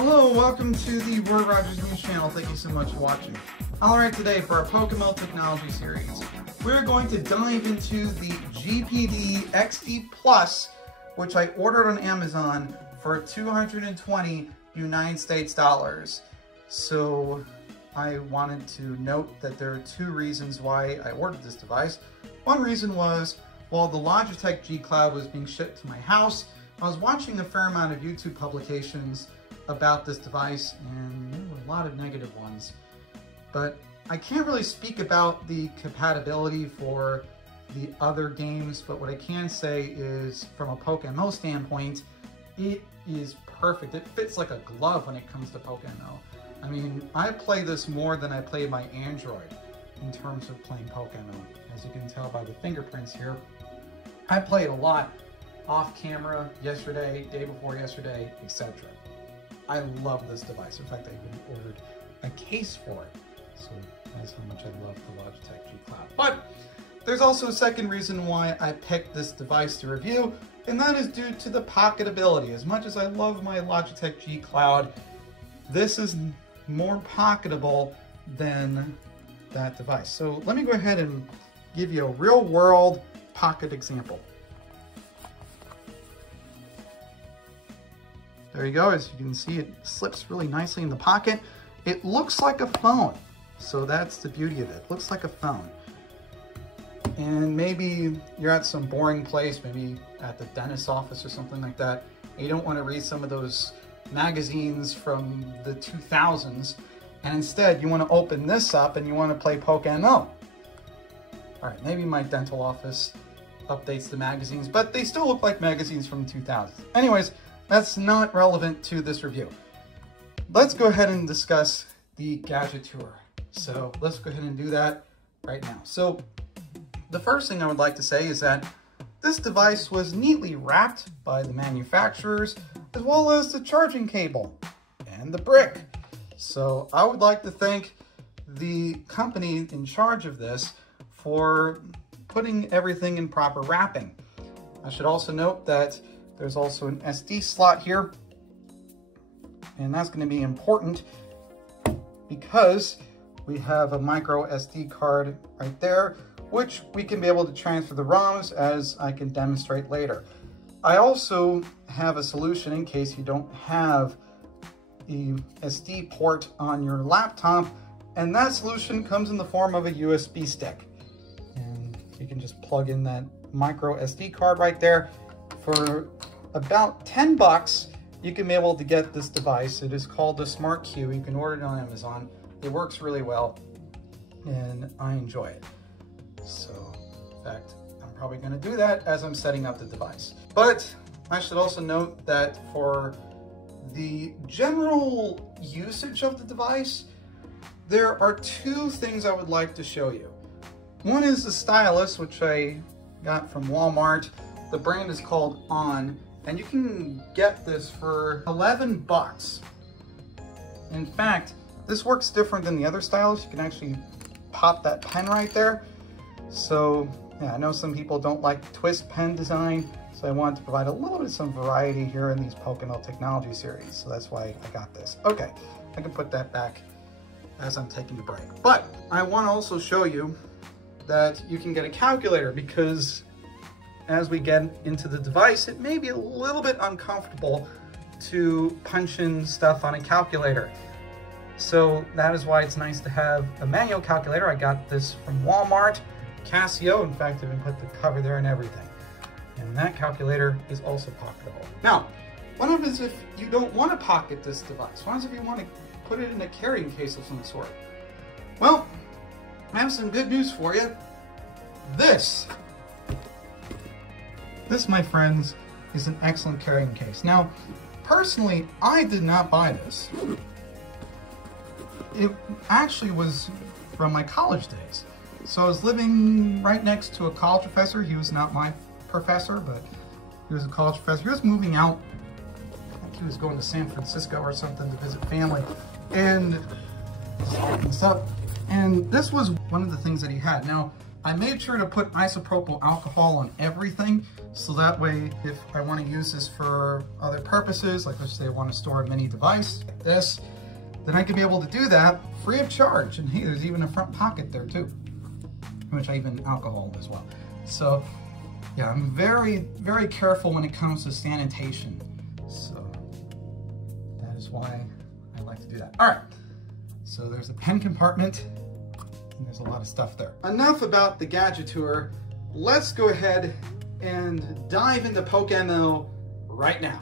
Hello, welcome to the Roy Rogers News channel. Thank you so much for watching. Alright, today for our PokeMMO technology series, we're going to dive into the GPD XD Plus, which I ordered on Amazon for 220 United States dollars. So I wanted to note that there are two reasons why I ordered this device. One reason was, while the Logitech G Cloud was being shipped to my house, I was watching a fair amount of YouTube publications about this device, and there were a lot of negative ones. But I can't really speak about the compatibility for the other games, but what I can say is, from a PokeMMO standpoint, it is perfect. It fits like a glove when it comes to PokeMMO. I mean, I play this more than I play my Android in terms of playing PokeMMO. As you can tell by the fingerprints here, I played a lot off camera yesterday, day before yesterday, etc. I love this device. In fact, I even ordered a case for it. So that's how much I love the Logitech G Cloud. But there's also a second reason why I picked this device to review, and that is due to the pocketability. As much as I love my Logitech G Cloud, this is more pocketable than that device. So let me go ahead and give you a real world pocket example. There you go. As you can see, it slips really nicely in the pocket. It looks like a phone. So that's the beauty of it. It looks like a phone. And maybe you're at some boring place, maybe at the dentist's office or something like that, and you don't want to read some of those magazines from the 2000s, and instead you want to open this up and you want to play PokeMMO. All right, maybe my dental office updates the magazines, but they still look like magazines from the 2000s. Anyways, that's not relevant to this review. Let's go ahead and discuss the Gadget Tour. So let's go ahead and do that right now. So the first thing I would like to say is that this device was neatly wrapped by the manufacturers, as well as the charging cable and the brick. So I would like to thank the company in charge of this for putting everything in proper wrapping. I should also note that there's also an SD slot here, and that's going to be important because we have a micro SD card right there, which we can be able to transfer the ROMs, as I can demonstrate later. I also have a solution in case you don't have a SD port on your laptop, and that solution comes in the form of a USB stick. And you can just plug in that micro SD card right there. For about 10 bucks, you can be able to get this device. It is called the Smart Q. You can order it on Amazon. It works really well, and I enjoy it. So, in fact, I'm probably going to do that as I'm setting up the device. But I should also note that for the general usage of the device, there are two things I would like to show you. One is the stylus, which I got from Walmart. The brand is called On, and you can get this for 11 bucks. In fact, this works different than the other stylus. You can actually pop that pen right there. So yeah, I know some people don't like twist pen design, so I wanted to provide a little bit of some variety here in these PokeMMO technology series. So that's why I got this. Okay, I can put that back as I'm taking a break. But I want to also show you that you can get a calculator, because as we get into the device, it may be a little bit uncomfortable to punch in stuff on a calculator. So that is why it's nice to have a manual calculator. I got this from Walmart, Casio. In fact, I even put the cover there and everything. And that calculator is also pocketable. Now, what happens if you don't want to pocket this device? What happens if you want to put it in a carrying case of some sort? Well, I have some good news for you. This, my friends, is an excellent carrying case. Now, personally, I did not buy this. It actually was from my college days. So I was living right next to a college professor. He was not my professor, but he was a college professor. He was moving out. I think he was going to San Francisco or something to visit family and stuff. And this was one of the things that he had. Now, I made sure to put isopropyl alcohol on everything So that way, if I want to use this for other purposes, like let's say I want to store a mini device like this, then I can be able to do that free of charge. And hey, there's even a front pocket there too, which I even alcohol as well. So yeah, I'm very, very careful when it comes to sanitation. So that is why I like to do that. All right, so there's a pen compartment and there's a lot of stuff there. Enough about the Gadget Tour. Let's go ahead and dive into PokeMMO right now.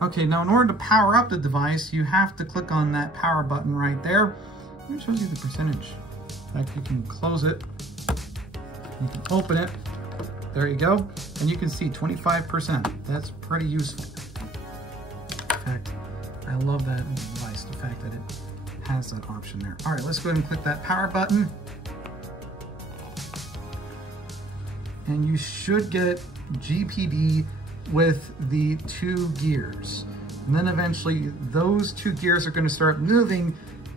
Okay, now in order to power up the device, you have to click on that power button right there. It shows you the percentage. In fact, you can close it, you can open it, there you go, and you can see 25%. That's pretty useful. In fact, I love that device, the fact that it has that option there. All right, let's go ahead and click that power button. And you should get GPD with the 2 gears. And then eventually those 2 gears are going to start moving.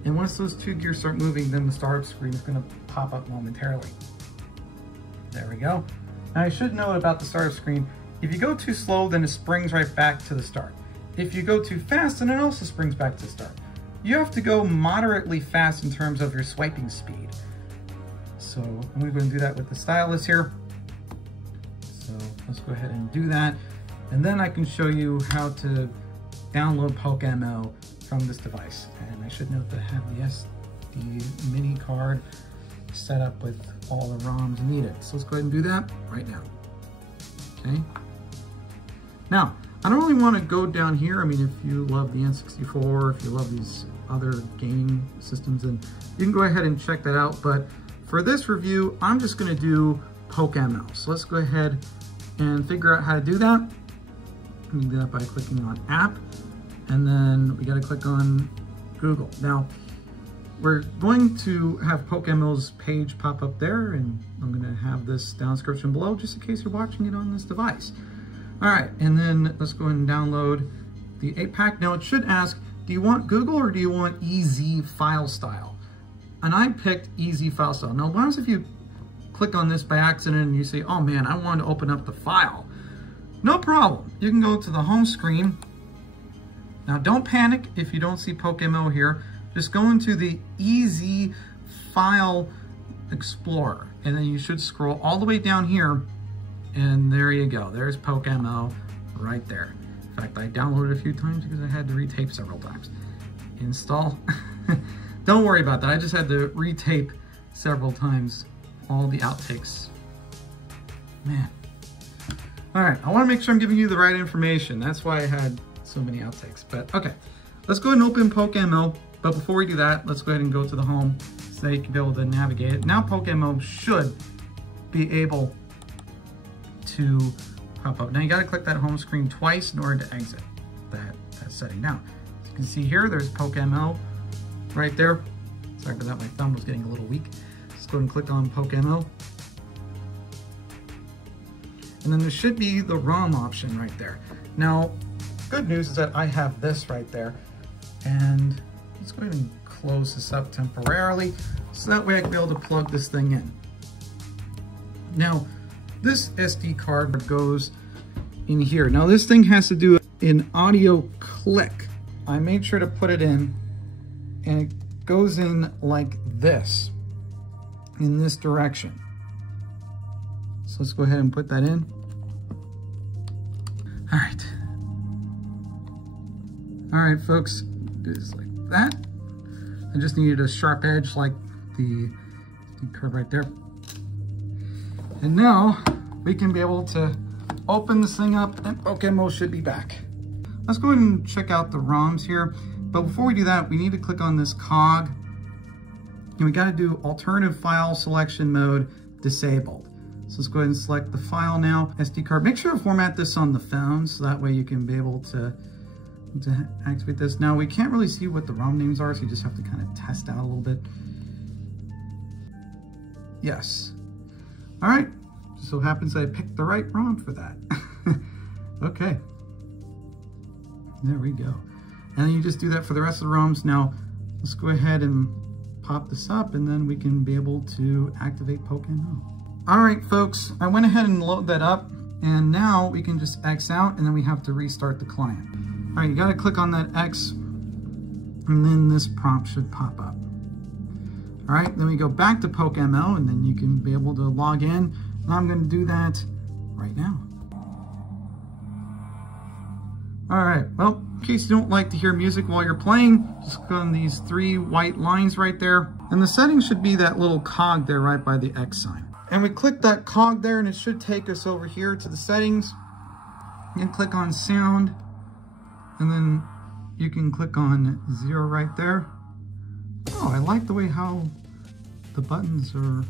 And once those 2 gears start moving, then the startup screen is going to pop up momentarily. There we go. Now I should note about the startup screen, if you go too slow, then it springs right back to the start. If you go too fast, then it also springs back to the start. You have to go moderately fast in terms of your swiping speed. So I'm going to go and do that with the stylus here. So let's go ahead and do that. And then I can show you how to download PokeMMO from this device. And I should note that I have the SD mini card set up with all the ROMs needed. So let's go ahead and do that right now. Okay. Now, I don't really want to go down here. I mean, if you love the N64, if you love these other gaming systems, then you can go ahead and check that out. But for this review, I'm just going to do PokeMMO. So let's go ahead and figure out how to do that. You can do that by clicking on App, and then we got to click on Google. Now, we're going to have PokeMMO's page pop up there, and I'm going to have this down description below just in case you're watching it on this device. All right, and then let's go ahead and download the 8-pack. Now, it should ask, do you want Google or do you want EZ file style? And I picked EZ file style. Now, what happens if you click on this by accident and you say, oh man, I want to open up the file? No problem. You can go to the home screen. Now don't panic if you don't see PokeMMO here. Just go into the EZ File Explorer, and then you should scroll all the way down here, and there you go. There's PokeMMO right there. In fact, I downloaded a few times because I had to retape several times. Install. Don't worry about that. I just had to retape several times all the outtakes. Man. All right, I want to make sure I'm giving you the right information. That's why I had so many outtakes. But okay, let's go ahead and open PokeMMO. But before we do that, let's go ahead and go to the home so that you can be able to navigate it. Now PokeMMO should be able to pop up. Now you got to click that home screen twice in order to exit that setting. Now, as you can see here, there's PokeMMO right there. Sorry for that, my thumb was getting a little weak. Let's go ahead and click on PokeMMO. And then there should be the ROM option right there. Now, good news is that I have this right there. And let's go ahead and close this up temporarily, so that way I can be able to plug this thing in. Now, this SD card goes in here. Now, this thing has to do an audio click. I made sure to put it in, and it goes in like this, in this direction. So let's go ahead and put that in. All right. All right, folks, it's like that. I just needed a sharp edge like the curve right there. And now we can be able to open this thing up, and PokeMMO should be back. Let's go ahead and check out the ROMs here. But before we do that, we need to click on this cog, and we got to do alternative file selection mode disabled. So let's go ahead and select the file now, SD card. Make sure to format this on the phone, so that way you can be able to activate this. Now, we can't really see what the ROM names are, so you just have to kind of test out a little bit. Yes. All right. Just so happens I picked the right ROM for that. Okay. There we go. And then you just do that for the rest of the ROMs. Now, let's go ahead and pop this up, and then we can be able to activate PokeMMO. All right, folks, I went ahead and loaded that up, And now we can just X out, and then we have to restart the client. All right, you gotta click on that X, and then this prompt should pop up. All right, then we go back to PokeMMO, and then you can be able to log in. And I'm gonna do that right now. All right, well, in case you don't like to hear music while you're playing, just click on these 3 white lines right there. And the settings should be that little cog there right by the X sign. And we click that cog there, and it should take us over here to the settings. You can click on sound, and then you can click on 0 right there. Oh, I like the way how the buttons are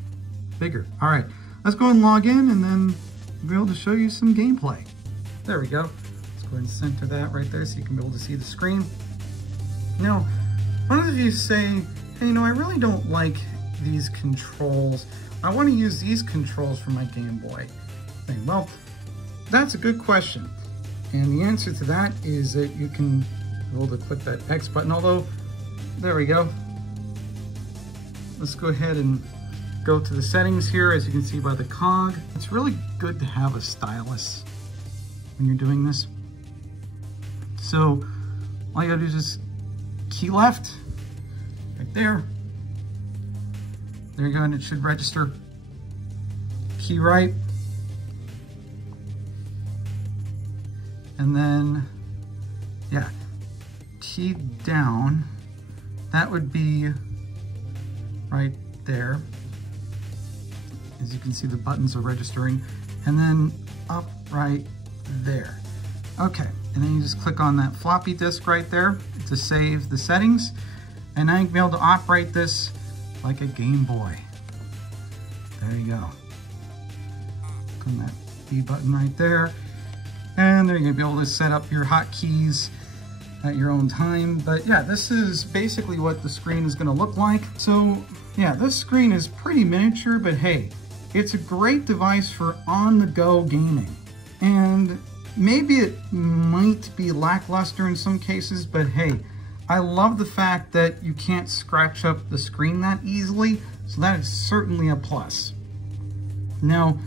bigger. All right, let's go and log in, and then we'll be able to show you some gameplay. There we go. Let's go ahead and center that right there so you can be able to see the screen. Now, one of you say, hey, you know, I really don't like these controls. I want to use these controls for my Game Boy thing. Well, that's a good question. And the answer to that is that you can be able to click that X button, although, there we go. Let's go ahead and go to the settings here, as you can see by the cog. It's really good to have a stylus when you're doing this. So all you gotta do is just key left, right there. There you go, and it should register. Key right. And then, yeah, key down. That would be right there. As you can see, the buttons are registering. And then up right there. Okay, and then you just click on that floppy disk right there to save the settings. And now you can be able to operate this like a Game Boy. There you go. Click on that B button right there. And there you're gonna be able to set up your hotkeys at your own time. But yeah, this is basically what the screen is gonna look like. So yeah, this screen is pretty miniature, but hey, it's a great device for on-the-go gaming. And maybe it might be lackluster in some cases, but hey, I love the fact that you can't scratch up the screen that easily, so that is certainly a plus. Now,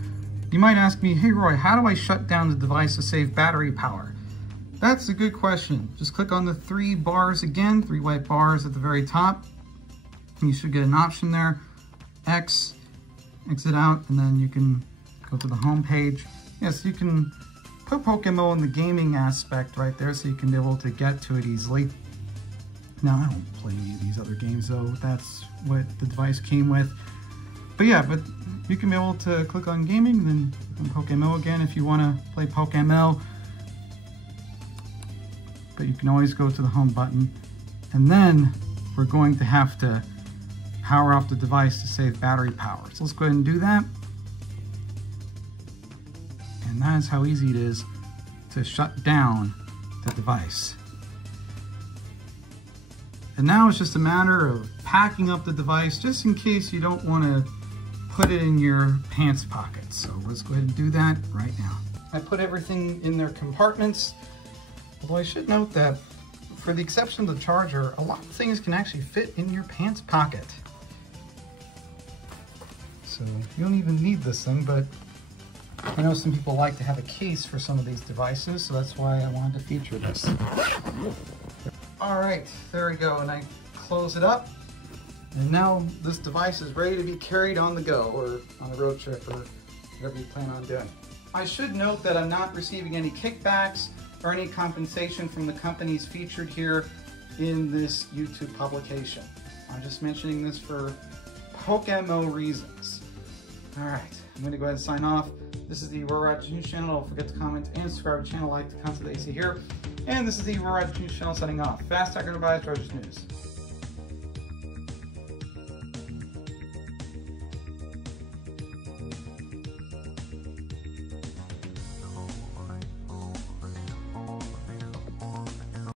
you might ask me, hey Roy, how do I shut down the device to save battery power? That's a good question. Just click on the 3 bars again, 3 white bars at the very top. You should get an option there, X, exit out, and then you can go to the home page. Yes, you can put PokeMMO in the gaming aspect right there so you can be able to get to it easily. Now, I don't play any of these other games though. That's what the device came with. But yeah, but you can be able to click on gaming, then click on PokeMMO again if you want to play PokeMMO. But you can always go to the home button. And then we're going to have to power off the device to save battery power. So let's go ahead and do that. And that is how easy it is to shut down the device. And now it's just a matter of packing up the device just in case you don't want to put it in your pants pocket. So let's go ahead and do that right now. I put everything in their compartments, although I should note that for the exception of the charger, a lot of things can actually fit in your pants pocket. So you don't even need this thing, but I know some people like to have a case for some of these devices, so that's why I wanted to feature this. All right, there we go, and I close it up. And now this device is ready to be carried on the go, or on a road trip, or whatever you plan on doing. I should note that I'm not receiving any kickbacks or any compensation from the companies featured here in this YouTube publication. I'm just mentioning this for PokeMMO reasons. All right, I'm gonna go ahead and sign off. This is the Rod News Channel. Don't forget to comment and subscribe to the channel, like the content that you see here. And this is the Rod News Channel signing off. Fast, accurate, advice, Rogers News.